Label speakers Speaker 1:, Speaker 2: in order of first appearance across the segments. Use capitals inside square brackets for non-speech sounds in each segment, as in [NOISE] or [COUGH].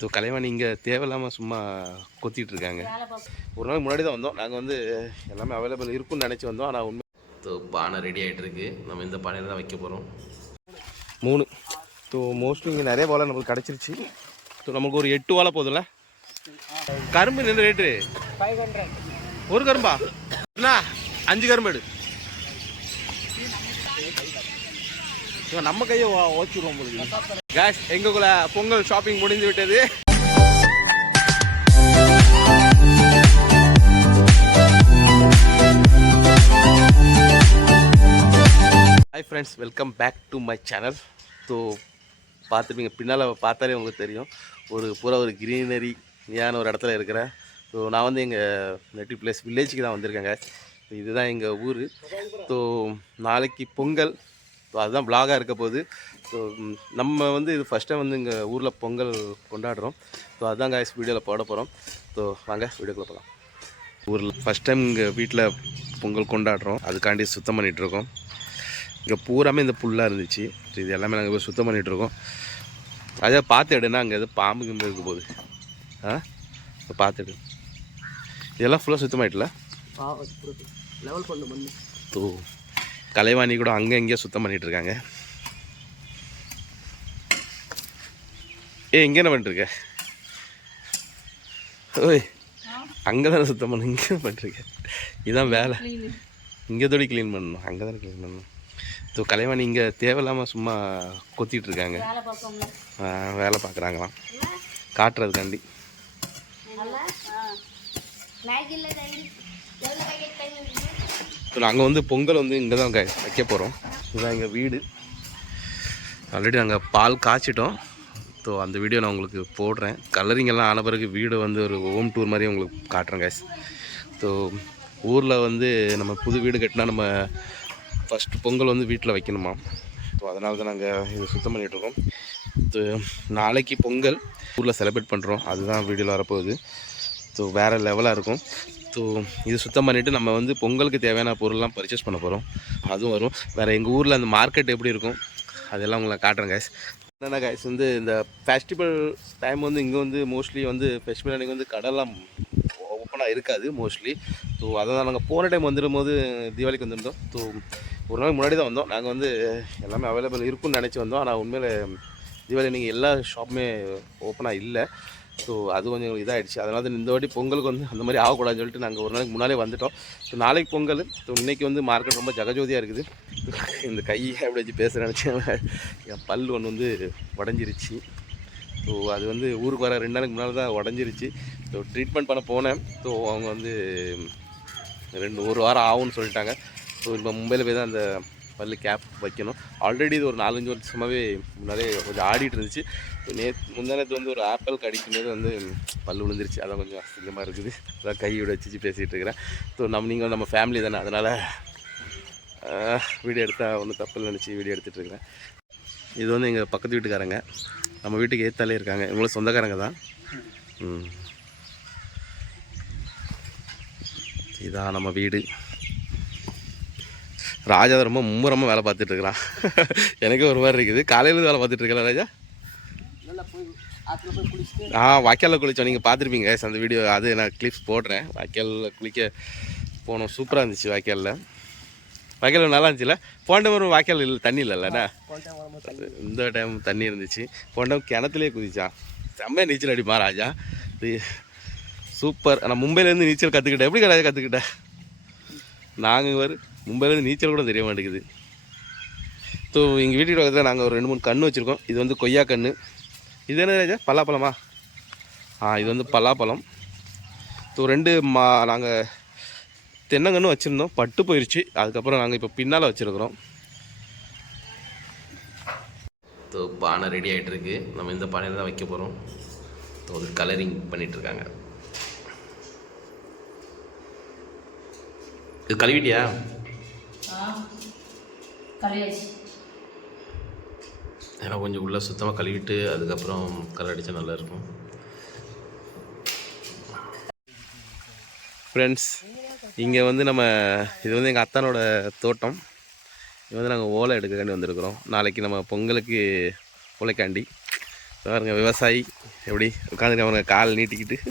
Speaker 1: So Kalaivani இங்கே தேவையில்லாமல் சும்மா கொத்திட்டு இருக்காங்க ஒரு நாள் முன்னாடி தான் வந்தோம். நாங்கள் வந்து எல்லாமே அவைலபிள் இருக்கும்னு நினச்சி வந்தோம். ஆனால் உண்மை ஸோ பானை ரெடி ஆகிட்டு இருக்கு நம்ம இந்த பானையில் தான் வைக்க போகிறோம் மூணு. ஸோ மோஸ்ட்லி இங்கே நிறைய வாழை நம்மளுக்கு கிடச்சிருச்சு. ஸோ நமக்கு ஒரு எட்டு வாழை போதும்ல? கரும்பு என்ன ரேட்டு
Speaker 2: ஃபைவ் ஹண்ட்ரட்
Speaker 1: ஒரு கரும்பா? என்ன அஞ்சு கரும்பு எடு. ஸோ நம்ம கையை ஓச்சிடுவோம் உங்களுக்கு கேஷ் எங்களுக்குள்ள பொங்கல் ஷாப்பிங் முடிந்து விட்டது. Hi friends welcome back to my channel so பார்த்துருப்பீங்க பின்னால் பார்த்தாலே உங்களுக்கு தெரியும். ஒரு பூரா ஒரு கிரீனரியான ஒரு இடத்துல இருக்கிறேன். ஸோ நான் வந்து எங்கள் நெட்டிவ் பிளேஸ் வில்லேஜுக்கு தான் வந்திருக்கேங்க இதுதான் எங்கள் ஊர். ஸோ நாளைக்கு பொங்கல். ஸோ அதுதான் பிளாகாக இருக்க போகுது. ஸோ நம்ம வந்து இது ஃபஸ்ட் டைம் வந்து இங்கே ஊரில் பொங்கல் கொண்டாடுறோம். ஸோ அதுதான் காய்ஸ் வீடியோவில் போட போகிறோம் ஸோ வாங்க வீடியோக்குள்ளே போகலாம் ஊரில் ஃபஸ்ட் டைம் இங்கே வீட்டில் பொங்கல் கொண்டாடுறோம். அதுக்காண்டி சுத்தம் பண்ணிகிட்டு இருக்கோம் இங்கே பூராமே இந்த புல்லாக இருந்துச்சு. இது எல்லாமே நாங்கள் போய் சுத்தம் பண்ணிகிட்டு இருக்கோம் அதை பார்த்து எடுனா அங்கே எது பாம்பு கிம்பு இருக்க போகுது. ஆ? பார்த்து எடு. இதெல்லாம் ஃபுல்லாக சுத்தமாயிட்டல?
Speaker 2: லெவல் பண்ணு
Speaker 1: ஸோ கலைவாணி கூட அங்கே இங்கேயே சுத்தம் பண்ணிட்டு இருக்காங்க ஏ இங்கே என்ன பண்ணிட்டுருக்க? ஓய் அங்கே தானே சுத்தம் பண்ணு இங்கே பண்ணிருக்க இதான் வேலை. இங்கே தொடி க்ளீன் பண்ணணும் அங்கே தானே க்ளீன் பண்ணணும். ஸோ கலைவாணி இங்கே தேவையில்லாமல் சும்மா கொத்திட்டு இருக்காங்க
Speaker 3: வேலை
Speaker 1: பார்க்குறாங்களாம். காட்டுறதுக்காண்டி.
Speaker 3: மேகியில்
Speaker 1: ஸோ நாங்கள் வந்து பொங்கல் வந்து இங்கே தான் க- வைக்க போகிறோம் இதுதான் எங்கள் வீடு. ஆல்ரெடி நாங்கள் பால் காய்ச்சிட்டோம். ஸோ அந்த வீடியோ நான் உங்களுக்கு போடுறேன். கலரிங் எல்லாம் ஆன பிறகு வீடு வந்து ஒரு ஹோம் டூர் மாதிரி உங்களுக்கு காட்டுறேன் கேஸ் ஸோ ஊரில் வந்து நம்ம புது வீடு கட்டினா நம்ம ஃபஸ்ட்டு பொங்கல் வந்து வீட்டில் வைக்கணுமா? ஸோ அதனால தான் நாங்கள் இதை சுத்தம் பண்ணிகிட்ருக்கோம் ஸோ நாளைக்கு பொங்கல் ஊரில் செலிப்ரேட் பண்ணுறோம் அதுதான் வீடியோவில் வரப்போகுது. ஸோ வேறு லெவலாக இருக்கும். ஸோ இது சுத்தம் பண்ணிவிட்டு நம்ம வந்து பொங்கலுக்கு தேவையான பொருள்லாம் பர்ச்சேஸ் பண்ண போகிறோம் அதுவும் வரும். வேறு எங்கள் ஊரில் அந்த மார்க்கெட் எப்படி இருக்கும்? அதெல்லாம் உங்களை காட்டுறேன் guys. என்னென்ன guys வந்து இந்த ஃபெஸ்டிவல் டைம் வந்து இங்கே வந்து மோஸ்ட்லி வந்து ஃபெஸ்டிவல் அன்றைக்கி வந்து கடைலாம் ஓப்பனாக இருக்காது மோஸ்ட்லி ஸோ அதை தான் நாங்கள் போன டைம் வந்துடும் போது தீபாவளிக்கு வந்திருந்தோம். ஸோ ஒரு நாள் முன்னாடி தான் வந்தோம். நாங்கள் வந்து எல்லாமே அவைலபிள் இருக்கும்னு நினச்சி வந்தோம். ஆனால் உண்மையில் தீபாவளி நீங்கள் எல்லா ஷாப்புமே ஓப்பனாக இல்லை. ஸோ அது கொஞ்சம் எங்களுக்கு இதாகிடுச்சு அதனால தான் இந்த வாட்டி பொங்கலுக்கு வந்து அந்த மாதிரி ஆகக்கூடாதுன்னு சொல்லிட்டு நாங்கள் ஒரு நாளைக்கு முன்னாலே வந்துட்டோம். ஸோ நாளைக்கு பொங்கல். ஸோ இன்றைக்கி வந்து மார்க்கெட் ரொம்ப ஜகஜோதியாக இருக்குது. இந்த கையை அப்படி வச்சு பேச நினச்சேன். என் பல் ஒன்று வந்து உடஞ்சிருச்சு. ஸோ அது வந்து ஊருக்கு வர ரெண்டு நாளைக்கு முன்னால் தான் உடஞ்சிருச்சு. ஸோ ட்ரீட்மெண்ட் பண்ண போனேன். ஸோ அவங்க வந்து ரெண்டு ஒரு வாரம் ஆகும்னு சொல்லிட்டாங்க. ஸோ இப்போ மும்பையில் போய் தான் அந்த பல்லு கேப் வைக்கணும். ஆல்ரெடி இது ஒரு நாலஞ்சு வருஷமாகவே முன்னாடியே கொஞ்சம் ஆடிட்டு இருந்துச்சு. ஸோ நேற்று முந்தானத்து வந்து ஒரு ஆப்பிள் கடிக்கும்போது வந்து பல் விழுந்துருச்சு. அதான் கொஞ்சம் அசிங்கமாக இருக்குது. அதான் கையோட வச்சு பேசிகிட்டு இருக்கிறேன். ஸோ நம்ம நீங்கள் நம்ம ஃபேமிலி தானே. அதனால் வீடியோ எடுத்தால் ஒன்றும் தப்பு நினச்சி வீடியோ எடுத்துகிட்டு இருக்கிறேன். இது வந்து எங்கள் பக்கத்து வீட்டுக்காரங்க. நம்ம வீட்டுக்கு ஏத்தாலே இருக்காங்க. இவங்களும் சொந்தக்காரங்க தான். இதான் நம்ம வீடு. ராஜா தான் ரொம்ப மும்முரமாக வேலை பார்த்துட்டு இருக்கிறான். எனக்கே ஒரு மாதிரி இருக்குது. காலையிலேருந்து வேலை பார்த்துட்டு இருக்கல ராஜா? ஆ வாய்க்காலில் குளித்தோம் நீங்கள் பார்த்துருப்பீங்க. அந்த வீடியோ அது நான் கிளிப்ஸ் போடுறேன். வாய்க்காலில் குளிக்க போனோம். சூப்பராக இருந்துச்சு வாய்க்காலில். வாய்க்கால் நல்லா இருந்துச்சுல்ல போன டைம் ஒரு வாய்க்கால் இல்லை தண்ணி இல்லைல்லண்ணா இந்த டைம் தண்ணி இருந்துச்சு. போன டைம் கிணத்துலேயே குதிச்சான். செம்மையாக நீச்சல் அடிப்பா ராஜா. இது சூப்பர். நான் மும்பையிலேருந்து நீச்சல் கற்றுக்கிட்டேன் எப்படி ராஜா கற்றுக்கிட்டேன் நாங்கள் வரு மும்பையிலேருந்து நீச்சல் கூட தெரிய மாட்டேங்குது. ஸோ எங்கள் வீட்டுக்கு பக்கத்தில் நாங்கள் ஒரு ரெண்டு மூணு கன்று வச்சுருக்கோம். இது வந்து கொய்யா கன்று இது என்ன ராஜா? பலாப்பழமா? ஆ இது வந்து பலாப்பழம். ஸோ ரெண்டு மா நாங்கள் தென்னங்கன்று வச்சுருந்தோம். பட்டு போயிடுச்சு அதுக்கப்புறம் நாங்கள் இப்போ பின்னால் வச்சுருக்குறோம். ஸோ பானை ரெடி ஆகிட்டுருக்கு நம்ம இந்த பானையில் தான் வைக்க போகிறோம் ஸோ அது கலரிங் பண்ணிகிட்ருக்காங்க இது கழுவிட்டியா? ஏன்னா கொஞ்சம் உள்ளே சுத்தமாக கழுவிட்டு அதுக்கப்புறம் கலர் அடித்தா நல்லாயிருக்கும். ஃப்ரெண்ட்ஸ் இங்கே வந்து நம்ம இது வந்து எங்கள் அத்தானோட தோட்டம். இது வந்து நாங்கள் ஓலை எடுக்கக்காண்டி வந்திருக்கிறோம். நாளைக்கு நம்ம பொங்கலுக்கு ஓலைக்காண்டி. பாருங்க விவசாயி எப்படி உட்காந்து அவங்க கால் நீட்டிக்கிட்டு. [LAUGHS]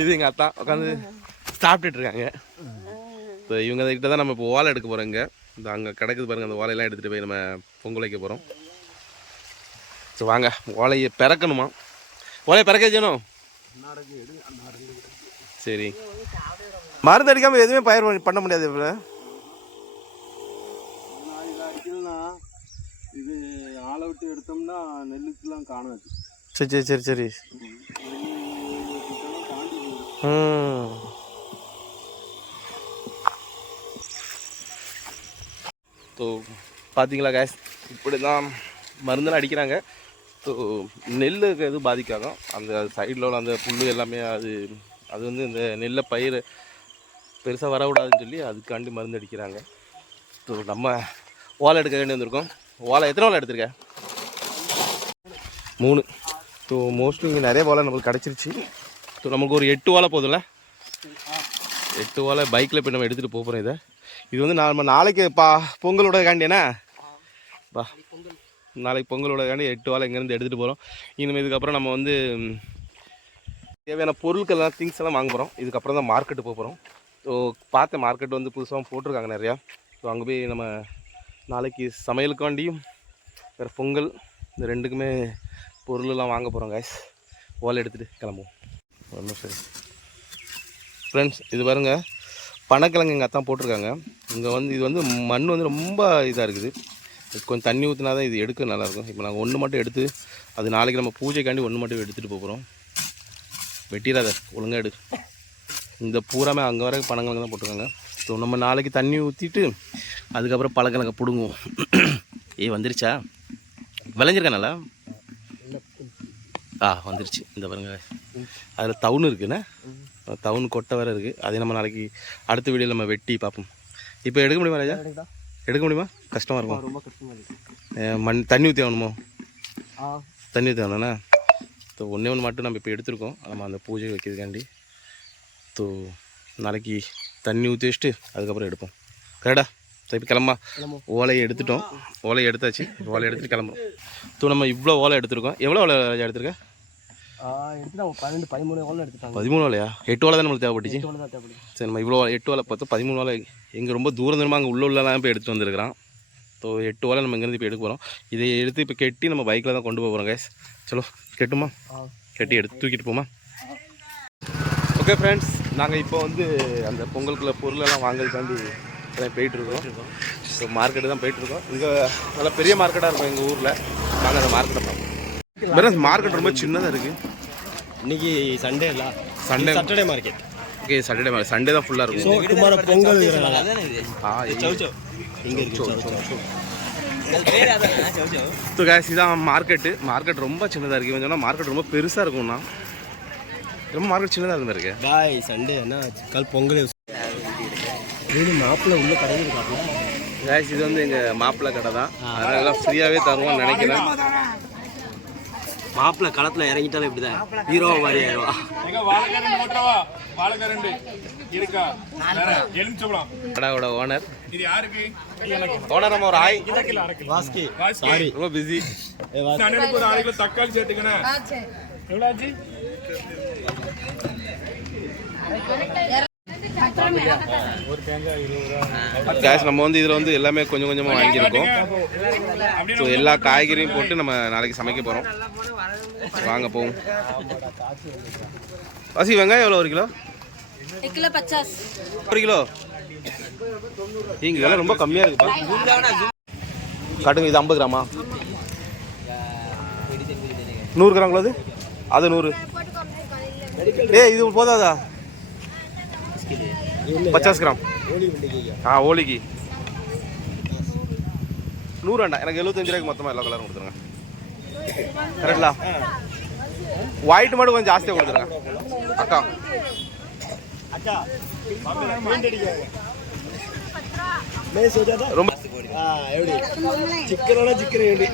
Speaker 1: இது எங்கள் அத்தா உட்காந்து சாப்பிட்டுட்டு இருக்காங்க. ஸோ இவங்க கிட்ட தான் நம்ம இப்போ ஓலை எடுக்க போகிறோம் இங்கே இந்த அங்கே கிடக்குது பாருங்க அந்த ஓலையெல்லாம் எடுத்துகிட்டு போய் நம்ம பொங்கல் வைக்க போகிறோம் ஸோ வாங்க. ஓலையை பிறக்கணுமா? ஓலையை பிறக்க செய்யணும் சரி. மருந்து அடிக்காமல் எதுவுமே பயிர் பண்ண- பண்ண முடியாது இப்போ
Speaker 4: இது ஆளை விட்டு எடுத்தோம்னா நெல்லுக்குலாம் காணாது
Speaker 1: சரி சரி சரி. சரி ம். ஸோ பார்த்தீங்களா கேஸ் இப்படி தான் மருந்தெல்லாம் அடிக்கிறாங்க. ஸோ நெல்லுக்கு எதுவும் பாதிக்காதோ? அந்த சைடில் உள்ள அந்த புல் எல்லாமே அது அது வந்து இந்த நெல்லை பயிர் பெருசாக வரக்கூடாதுன்னு சொல்லி அதுக்காண்டி மருந்து அடிக்கிறாங்க. ஸோ நம்ம ஓலை எடுக்க வேண்டி வந்திருக்கோம். ஓலை எத்தனை ஓலை எடுத்திருக்க? மூணு. ஸோ மோஸ்ட்லி இங்கே நிறைய ஓலை நம்மளுக்கு கிடச்சிருச்சு. ஸோ நமக்கு ஒரு எட்டு ஓலை போதும்ல? எட்டு ஓலை பைக்கில் போய் நம்ம எடுத்துகிட்டு போகிறோம் இதை. இது வந்து நம்ம நாளைக்கு பா பொங்கலோட காண்டியண்ணா பா நாளைக்கு பொங்கலோட காண்டி எட்டு ஓலை இங்கேருந்து எடுத்துகிட்டு போகிறோம் இனிமேல் இதுக்கப்புறம் நம்ம வந்து தேவையான பொருட்கள் எல்லாம் திங்ஸ் எல்லாம் வாங்க போகிறோம் இதுக்கப்புறம் தான் மார்க்கெட்டு போக போகிறோம் ஸோ பார்த்த மார்க்கெட் வந்து புதுசாக போட்டிருக்காங்க நிறையா. ஸோ அங்கே போய் நம்ம நாளைக்கு சமையலுக்காண்டியும் வேறு பொங்கல் இந்த ரெண்டுக்குமே பொருளெல்லாம் வாங்க போகிறோம் guys. ஓலை எடுத்துகிட்டு கிளம்புவோம். ஒன்றும் சரி ஃப்ரெண்ட்ஸ் இது பாருங்க. பனக்கிழங்கு எங்கள் அத்தான் போட்டிருக்காங்க. இங்கே வந்து இது வந்து மண் வந்து ரொம்ப இதாக இருக்குது. கொஞ்சம் தண்ணி ஊற்றினா தான் இது எடுக்க நல்லாயிருக்கும். இப்போ நாங்கள் ஒன்று மட்டும் எடுத்து அது நாளைக்கு நம்ம பூஜைக்காண்டி ஒன்று மட்டும் எடுத்துகிட்டு போகிறோம் வெட்டிடாத ஒழுங்கா எடு. இந்த பூராமே அங்கே வர பனங்கிழங்கு தான் போட்டிருக்காங்க. ஸோ நம்ம நாளைக்கு தண்ணி ஊற்றிட்டு அதுக்கப்புறம் பழக்கிழங்க பிடுங்குவோம். ஏ வந்துருச்சா? விளைஞ்சிருக்கா நல்லா? ஆ வந்துருச்சு. இந்த பாருங்க. அதில் தவுன் இருக்குண்ணே தவுன் கொட்டை வேறு இருக்குது அதை நம்ம நாளைக்கு அடுத்த வீடியோவில் நம்ம வெட்டி பார்ப்போம். இப்போ எடுக்க முடியுமா ராஜா? எடுக்க முடியுமா? கஷ்டமாக இருக்கும்.
Speaker 2: ரொம்ப கஷ்டமா இருக்கு.
Speaker 1: அஹ் மண் தண்ணி ஊற்றி ஆகணுமோ? தண்ணி ஊற்றி ஆகணும்ண்ணா ஸோ ஒன்றே ஒன்று மட்டும் நம்ம இப்போ எடுத்திருக்கோம். நம்ம அந்த பூஜை வைக்கிறதுக்காண்டி. ஸோ நாளைக்கு தண்ணி ஊற்றி வச்சுட்டு அதுக்கப்புறம் எடுப்போம். கரெக்டா? ஸோ இப்போ கிளம்பா. ஓலையை எடுத்துட்டோம். ஓலையை எடுத்தாச்சு. இப்போ ஓலையை எடுத்துட்டு கிளம்புறோம். ஸோ நம்ம இவ்வளோ ஓலை எடுத்திருக்கோம். எவ்வளோ ஓலை ராஜா
Speaker 2: பன்னெண்டு பதிமூணு எடுத்துட்டாங்க.
Speaker 1: பதிமூணு ஓலையா? எட்டு ஓலை தான் நம்மளுக்கு தேவைப்பட்டுச்சு? சரி நம்ம இவ்வளோ எட்டு ஓலை பார்த்தோம் பதிமூணு ஓலை எங்கே ரொம்ப தூரம் தூரமாக அங்கே உள்ள உள்ளலாம் போய் எடுத்துகிட்டு வந்திருக்கிறான். ஸோ எட்டு ஓலை நம்ம இங்கேருந்து இப்போ எடுக்க போகிறோம் இதை எடுத்து இப்போ கெட்டி நம்ம பைக்கில் தான் கொண்டு போக போகிறோம் கைஸ் சலோ கெட்டுமா? கட்டி எடுத்து தூக்கிட்டு போமா? ஓகே ஃப்ரெண்ட்ஸ் நாங்கள் இப்போ வந்து அந்த பொங்கலுக்குள்ள பொருளெல்லாம் வாங்குறதுக்காண்டி போயிட்டுருக்கோம் ஸோ மார்க்கெட்டு தான் போயிட்டுருக்கோம் இங்கே நல்ல பெரிய மார்க்கெட்டாக இருக்கும் எங்கள் ஊரில். நாங்கள் அந்த மார்க்கெட்டை பார்ப்போம். மார்க்கெட் ரொம்ப சின்னதாக இருக்குது
Speaker 4: இன்னைக்கு சண்டே இல்ல.
Speaker 1: Sunday
Speaker 4: Saturday market
Speaker 1: okay Sunday மாதிரி சண்டே தான் ஃபுல்லாக இருக்கும்.
Speaker 4: டுமாரோ பொங்கல்
Speaker 1: ஆ
Speaker 4: இங்க இருக்கு
Speaker 1: ஸோ கேஸ் இதான் மார்க்கெட்டு மார்க்கெட் ரொம்ப சின்னதாக இருக்குது இவன் சொன்னால் மார்க்கெட் ரொம்ப பெருசாக இருக்கும்ண்ணா. ரொம்ப மார்க்கெட் சின்னதாக இருந்த இருக்கு.
Speaker 4: பாய் சண்டே என்ன? கல் பொங்கல். வீடு மாப்பிள்ள உள்ள கடையில் இருக்காப்ல
Speaker 1: கேஸ் இது வந்து எங்கள் மாப்பிள்ளை கடை தான். அதனால ஃப்ரீயாகவே தருவோம்னு நினைக்கிறேன்.
Speaker 4: மாப்பிள்ள களத்துல இறங்கிட்டாலும் இப்படிதான். ஹீரோ மாதிரி ஆயிடுவா.
Speaker 1: கடாவோட ஓனர்.
Speaker 5: இது யாருக்கு?
Speaker 1: ஓனர் நம்ம ஒரு ஆய்.
Speaker 4: வாஸ்கி. சாரி
Speaker 1: ரொம்ப பிஸி
Speaker 5: அண்ணனுக்கு ஒரு ஆறு கிலோ தக்காளி எவ்வளோ ஆச்சு?
Speaker 1: கேஸ் நம்ம வந்து இதில் வந்து எல்லாமே கொஞ்சம் கொஞ்சமாக வாங்கியிருக்கோம். ஸோ எல்லா காய்கறியும் போட்டு நம்ம நாளைக்கு சமைக்க போகிறோம் வாங்க போவோம். பசி வெங்காயம் எவ்வளோ ஒரு கிலோ? ஒரு கிலோ இங்கே விலை ரொம்ப கம்மியாக இருக்குப்பா. கடுகு இது ஐம்பது கிராமா? நூறு கிராங்களா அது? அது நூறு. ஏ இது போதாதா? பச்சாஸ் கிராம் ஆ ஓலிக்கு நூறாண்டா எனக்கு எழுபத்தஞ்சு ரூபாய்க்கு மொத்தமாக எல்லா கலரும் கொடுத்துருங்க கரெக்டா ஒயிட் மட்டும் கொஞ்சம் ஜாஸ்தியாக கொடுத்துருங்க அக்கா ரொம்ப
Speaker 4: சிக்கனோட சிக்கன் வேண்டி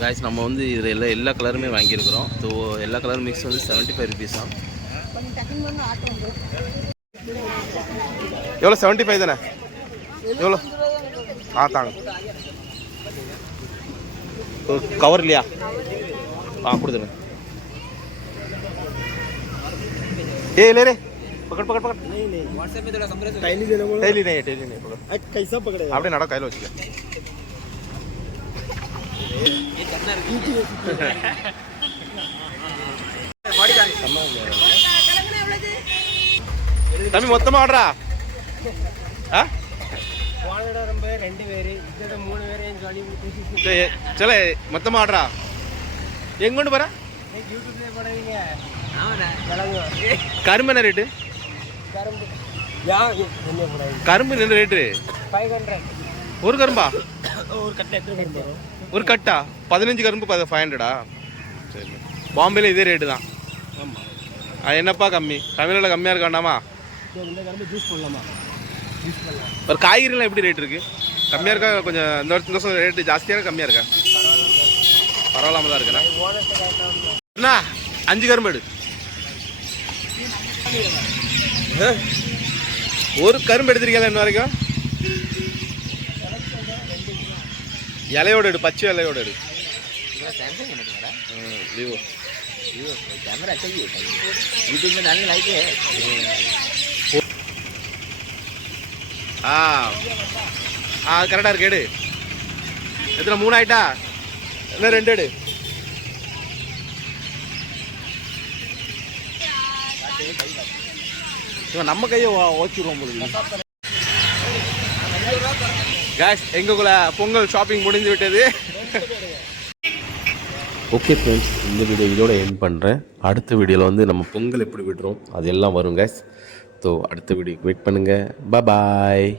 Speaker 1: காய்ஸ் நம்ம வந்து இதில் எல்லா எல்லா கலருமே வாங்கியிருக்கிறோம் ஸோ எல்லா கலரும் மிக்ஸ் வந்து செவன்ட்டி ஃபைவ் ருபீஸ் தான் எவ்வளோ செவன்ட்டி ஃபைவ் தானே எவ்வளோ ஆ தாங்க கவர் இல்லையா ஆ கொடுத்துருங்க ए ले रे पकड़ पकड़ पकड़
Speaker 4: नहीं नहीं टाइली देना बोलो
Speaker 1: टेली नहीं टेली नहीं पकड़
Speaker 4: आज कैसा पकड़ेगा
Speaker 1: அப்படியே நட கையில் வச்சுக்க
Speaker 4: என் ஜாலி
Speaker 1: சரி, சரி மொத்தமா ஆடுறா. போற
Speaker 4: யூடியூப்லேயே போடுவீங்க விளங்கு
Speaker 1: கரும்பு என்ன ரேட்டு
Speaker 4: கரும்பு என்ன
Speaker 1: ரேட்டு ஒரு கரும்பா?
Speaker 4: ஒரு கட்டை எத்தனை கரும்பு வரும்?
Speaker 1: ஒரு கட்டா? பதினஞ்சு கரும்பு ஃபைவ் ஹண்ட்ரடா சரி. பாம்பேல இதே ரேட்டு தான். அது என்னப்பா கம்மி? தமிழில் கம்மியாக இருக்காண்டாமா?
Speaker 4: சரி இந்த கரும்பு ஜூஸ் பண்ணலாமா ஜூஸ் பண்ணலாம்
Speaker 1: ஒரு காய்கறிலாம் எப்படி ரேட் இருக்கு? கம்மியாக இருக்கா? கொஞ்சம் இந்த வருஷம் இந்த வருஷம் ரேட்டு ஜாஸ்தியாக கம்மியாக இருக்கா? பரவாயில்லாம தான் இருக்குண்ணா. அஞ்சு கரும்பு எடு? ஒரு கரும்பு எடுத்திருக்கீங்களா இன்ன வரைக்கும்? இலையோட எடு பச்சை இலையோட எடு. விவோ.
Speaker 2: கேமரா யூடியூப்ல நல்ல லைக்கு
Speaker 1: ஆ. ஆ கரெக்டாக இருக்கு எடு. எத்தனை மூணு ஆயிட்டா? இல்லை ரெண்டு எடு. நம்ம கையை ஓச்சிடுவோம் போது கேஷ் எங்களுக்குள்ள பொங்கல் ஷாப்பிங் முடிஞ்சு விட்டது. ஓகே ஃப்ரெண்ட்ஸ் இந்த வீடியோ இதோட என் பண்ணுறேன் அடுத்த வீடியோவில் வந்து நம்ம பொங்கல் எப்படி விடுறோம் அது எல்லாம் வரும் கேஸ் ஸோ அடுத்த வீடியோக்கு வெயிட் பண்ணுங்கள் பாய்